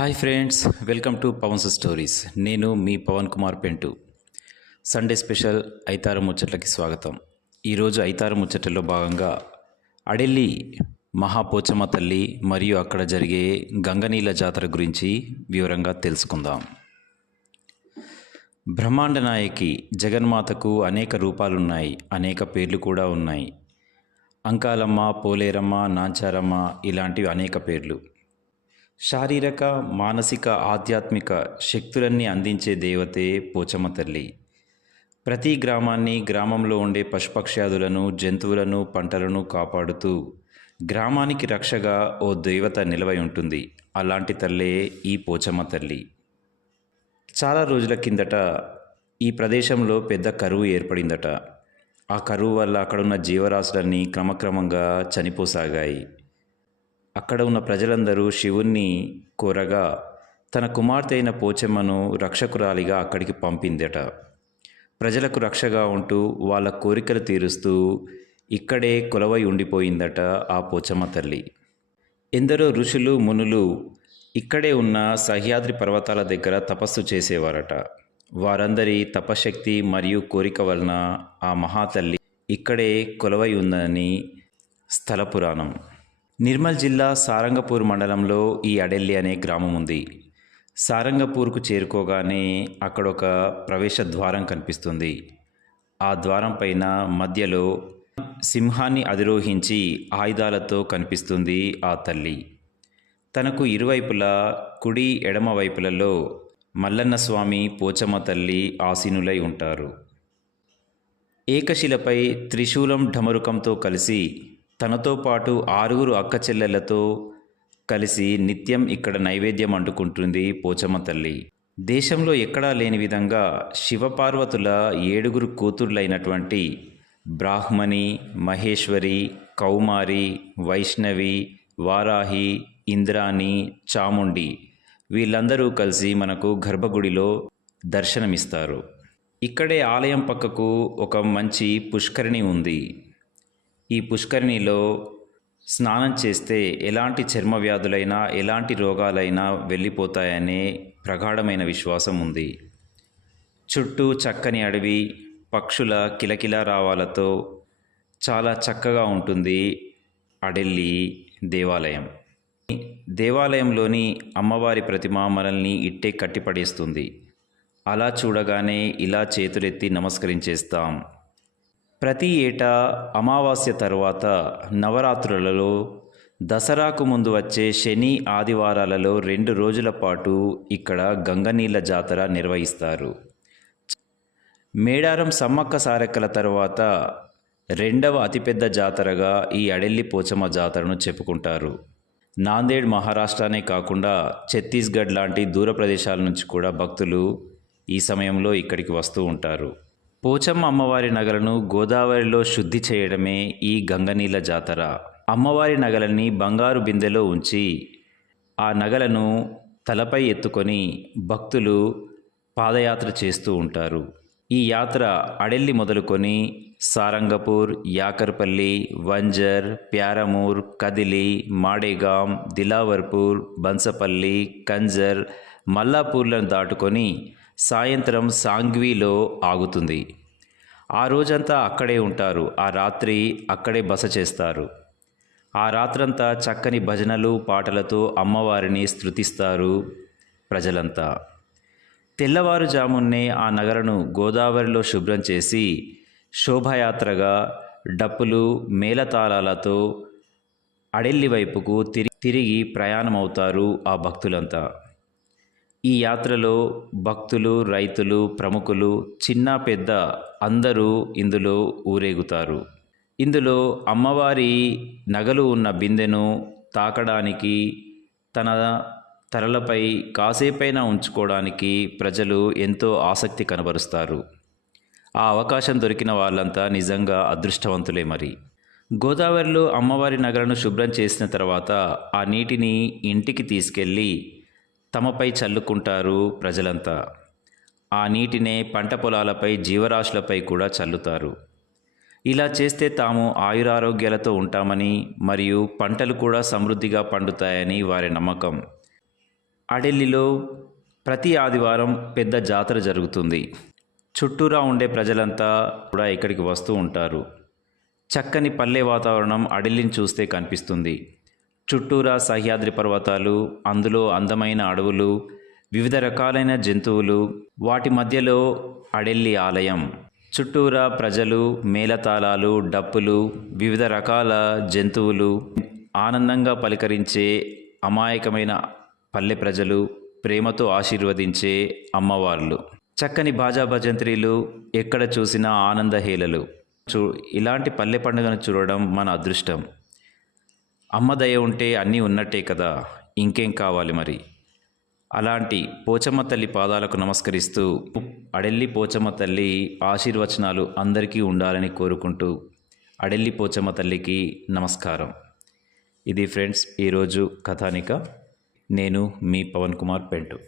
Hi friends welcome to Pawan's stories. నేను మీ Pawan Kumar Pentu. Sunday special ఐతార ముచ్చట్లకి స్వాగతం. ఈరోజు ఐతార ముచ్చట్లలో భాగంగా అడెల్లి మహాపోచమ్మ తల్లి మరియు అక్కడ జరిగే గంగనీల జాతర గురించి వివరంగా తెలుసుకుందాం. బ్రహ్మాండ నాయకి జగన్మాతకు అనేక రూపాలున్నాయి అనేక పేర్లు కూడా ఉన్నాయి. అంకాలమ్మ పోలేరమ్మ నాంచారమ్మ ఇలాంటివి అనేక పేర్లు. శారీరక మానసిక ఆధ్యాత్మిక శక్తులన్నీ అందించే దేవతే పోచమ్మ తల్లి. ప్రతి గ్రామాన్ని గ్రామంలో ఉండే పశుపక్ష్యాదులను జంతువులను పంటలను కాపాడుతూ గ్రామానికి రక్షగా ఓ దేవత నిలవై ఉంటుంది. అలాంటి తల్లే ఈ పోచమ్మ తల్లి. చాలా రోజుల కిందట ఈ ప్రదేశంలో పెద్ద కరువు ఏర్పడిందట. ఆ కరువు వల్ల అక్కడున్న జీవరాశులన్నీ క్రమక్రమంగా చనిపోసాగాయి. అక్కడ ఉన్న ప్రజలందరూ శివుణ్ణి కోరగా తన కుమార్తె అయిన పోచెమ్మను రక్షకురాలిగా అక్కడికి పంపిందట. ప్రజలకు రక్షగా ఉంటూ వాళ్ళ కోరికలు తీరుస్తూ ఇక్కడే కొలవై ఉండిపోయిందట ఆ పోచమ్మ తల్లి. ఎందరో ఋషులు మునులు ఇక్కడే ఉన్న సహ్యాద్రి పర్వతాల దగ్గర తపస్సు చేసేవారట. వారందరి తపశక్తి మరియు కోరిక వలన ఆ మహాతల్లి ఇక్కడే కొలవై ఉందని స్థల పురాణం. నిర్మల్ జిల్లా సారంగపూర్ మండలంలో ఈ అడెల్లి అనే గ్రామం ఉంది. సారంగపూర్కు చేరుకోగానే అక్కడ ఒక ప్రవేశ ద్వారం కనిపిస్తుంది. ఆ ద్వారం పైన మధ్యలో సింహాన్ని అధిరోహించి ఆయుధాలతో కనిపిస్తుంది ఆ తల్లి. తనకు ఇరువైపులా కుడి ఎడమ వైపులలో మల్లన్న స్వామి పోచమ్మ తల్లి ఆసీనులై ఉంటారు. ఏకశిలపై త్రిశూలం ఢమరుకంతో కలిసి తనతో పాటు ఆరుగురు అక్క చెల్లెళ్ళతో కలిసి నిత్యం ఇక్కడ నైవేద్యం అంటుకుంటుంది పోచమ్మ తల్లి. దేశంలో ఎక్కడా లేని విధంగా శివపార్వతుల ఏడుగురు కూతుర్లైనటువంటి బ్రాహ్మణి మహేశ్వరి కౌమారి వైష్ణవి వారాహి ఇంద్రాణి చాముండి వీళ్ళందరూ కలిసి మనకు గర్భగుడిలో దర్శనమిస్తారు. ఇక్కడే ఆలయం పక్కకు ఒక మంచి పుష్కరిణి ఉంది. ఈ పుష్కరిణిలో స్నానం చేస్తే ఎలాంటి చర్మ వ్యాధులైనా ఎలాంటి రోగాలైనా వెళ్ళిపోతాయనే ప్రగాఢమైన విశ్వాసం ఉంది. చుట్టూ చక్కని అడవి పక్షుల కిలకిల రావాలతో చాలా చక్కగా ఉంటుంది అడెల్లి దేవాలయం. దేవాలయంలోని అమ్మవారి ప్రతిమ మనల్ని ఇట్టే కట్టిపడేస్తుంది. అలా చూడగానే ఇలా చేతులెత్తి నమస్కరించేస్తాం. ప్రతి ఏటా అమావాస్య తర్వాత నవరాత్రులలో దసరాకు ముందు వచ్చే శని ఆదివారాలలో రెండు రోజుల పాటు ఇక్కడ గంగనీళ్ళ జాతర నిర్వహిస్తారు. మేడారం సమ్మక్క సారెక్కల తర్వాత రెండవ అతిపెద్ద జాతరగా ఈ అడెల్లి పోచమ్మ జాతరను చెప్పుకుంటారు. నాందేడ్ మహారాష్ట్రనే కాకుండా ఛత్తీస్గఢ్ లాంటి దూర ప్రదేశాల నుంచి కూడా భక్తులు ఈ సమయంలో ఇక్కడికి వస్తూ ఉంటారు. పోచమ్మ అమ్మవారి నగలను గోదావరిలో శుద్ధి చేయడమే ఈ గంగనీళ్ళ జాతర. అమ్మవారి నగలని బంగారు బిందెలో ఉంచి ఆ నగలను తలపై ఎత్తుకొని భక్తులు పాదయాత్ర చేస్తూ ఉంటారు. ఈ యాత్ర అడెల్లి మొదలుకొని సారంగపూర్ యాకర్పల్లి వంజర్ ప్యారమూర్ కదిలి మాడేగాం దిలావర్పూర్ బన్సపల్లి కంజర్ మల్లాపూర్లను దాటుకొని సాయంత్రం సాంగ్వీలో ఆగుతుంది. ఆ రోజంతా అక్కడే ఉంటారు. ఆ రాత్రి అక్కడే బస చేస్తారు. ఆ రాత్రంతా చక్కని భజనలు పాటలతో అమ్మవారిని స్థుతిస్తారు ప్రజలంతా. తెల్లవారుజామున్నే ఆ నగరను గోదావరిలో శుభ్రం చేసి శోభయాత్రగా డప్పులు మేళతాళాలతో అడెల్లి వైపుకు తిరిగి తిరిగి ప్రయాణమవుతారు ఆ భక్తులంతా. ఈ యాత్రలో భక్తులు రైతులు ప్రముఖులు చిన్న పెద్ద అందరూ ఇందులో ఊరేగుతారు. ఇందులో అమ్మవారి నగలు ఉన్న బిందెను తాకడానికి తన తరలపై కాసేపైనా ఉంచుకోవడానికి ప్రజలు ఎంతో ఆసక్తి కనబరుస్తారు. ఆ అవకాశం దొరికిన వాళ్ళంతా నిజంగా అదృష్టవంతులే మరి. గోదావరిలో అమ్మవారి నగలను శుభ్రం చేసిన తర్వాత ఆ నీటిని ఇంటికి తీసుకెళ్ళి తమపై చల్లుకుంటారు ప్రజలంతా. ఆ నీటినే పంట పొలాలపై జీవరాశులపై కూడా చల్లుతారు. ఇలా చేస్తే తాము ఆయురారోగ్యాలతో ఉంటామని మరియు పంటలు కూడా సమృద్ధిగా పండుతాయని వారి నమ్మకం. అడెల్లిలో ప్రతి ఆదివారం పెద్ద జాతర జరుగుతుంది. చుట్టూరా ఉండే ప్రజలంతా కూడా ఇక్కడికి వస్తూ ఉంటారు. చక్కని పల్లె వాతావరణం అడెల్లిని చూస్తే కనిపిస్తుంది. చుట్టూరా సహ్యాద్రి పర్వతాలు అందులో అందమైన అడవులు వివిధ రకాలైన జంతువులు వాటి మధ్యలో అడెల్లి ఆలయం. చుట్టూరా ప్రజలు మేళతాళాలు డప్పులు వివిధ రకాల జంతువులు ఆనందంగా పలకరించే అమాయకమైన పల్లె ప్రజలు ప్రేమతో ఆశీర్వదించే అమ్మవార్లు. చక్కని బాజా భజంత్రీలు ఎక్కడ చూసినా ఆనందహేళలు చూ ఇలాంటి పల్లె పండుగను చూడడం మన అదృష్టం. అమ్మ దయ ఉంటే అన్నీ ఉన్నట్టే కదా ఇంకేం కావాలి మరి? అలాంటి పోచమ్మ తల్లి పాదాలకు నమస్కరిస్తూ అడెల్లి పోచమ్మ తల్లి ఆశీర్వచనాలు అందరికీ ఉండాలని కోరుకుంటూ అడెల్లి పోచమ్మ తల్లికి నమస్కారం. ఇది ఫ్రెండ్స్ ఈరోజు కథానిక. నేను మీ పవన్ కుమార్ పెంటు.